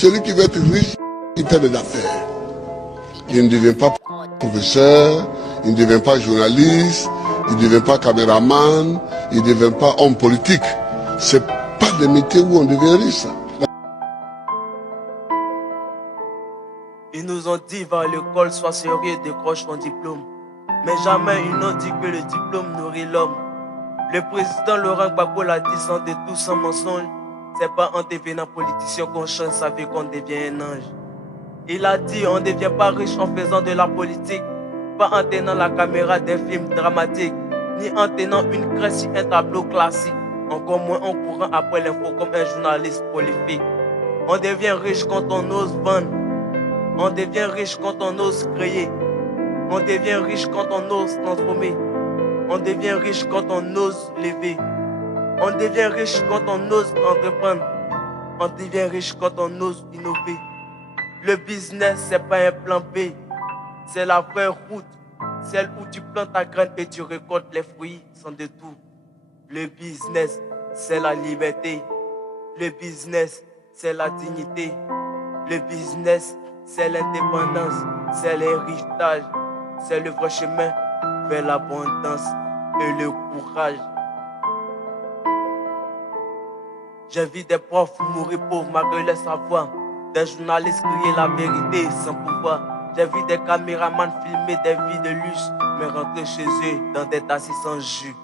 Celui qui veut être riche, il fait des affaires. Il ne devient pas professeur, il ne devient pas journaliste, il ne devient pas caméraman, il ne devient pas homme politique. C'est pas des métiers où on devient riche. Ça. Ils nous ont dit va à l'école, sois sérieux, décroche ton diplôme. Mais jamais ils n'ont dit que le diplôme nourrit l'homme. Le président Laurent Gbagbo l'a dit sans détour, sans mensonge. C'est pas en devenant politicien qu'on change sa vie qu'on devient un ange. Il a dit on ne devient pas riche en faisant de la politique, pas en tenant la caméra d'un film dramatique, ni en tenant une crèche sur un tableau classique, encore moins en courant après l'info comme un journaliste prolifique. On devient riche quand on ose vendre, on devient riche quand on ose créer, on devient riche quand on ose transformer, on devient riche quand on ose lever, on devient riche quand on ose entreprendre, on devient riche quand on ose innover. Le business, c'est pas un plan B, c'est la vraie route, celle où tu plantes ta graine et tu récoltes les fruits sans détour. Le business, c'est la liberté. Le business, c'est la dignité. Le business, c'est l'indépendance, c'est l'héritage, c'est le vrai chemin vers l'abondance et le courage. J'ai vu des profs mourir pauvres malgré leur savoir, des journalistes crier la vérité sans pouvoir. J'ai vu des caméramans filmer des vies de luxe, mais rentrer chez eux dans des tasses sans jus.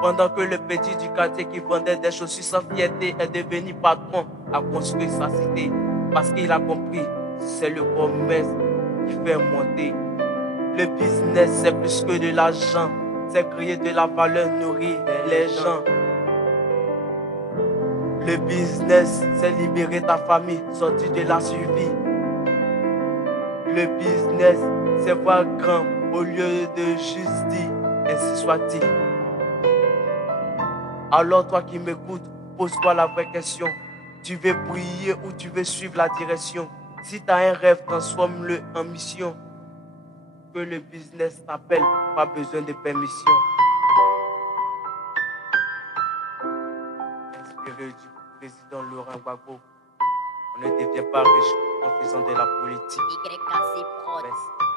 Pendant que le petit du quartier qui vendait des chaussures sans fierté est devenu patron à construire sa cité. Parce qu'il a compris, c'est le commerce qui fait monter. Le business, c'est plus que de l'argent, c'est créer de la valeur, nourrir les gens. Le business, c'est libérer ta famille, sortir de la survie. Le business, c'est voir grand au lieu de juste dire, ainsi soit-il. Alors toi qui m'écoutes, pose-toi la vraie question. Tu veux briller ou tu veux suivre la direction? Si tu as un rêve, transforme-le en mission. Que le business t'appelle, pas besoin de permission. Inspiré du président Laurent Gbagbo. On ne devient pas riche en faisant de la politique. YKC Prod. Merci.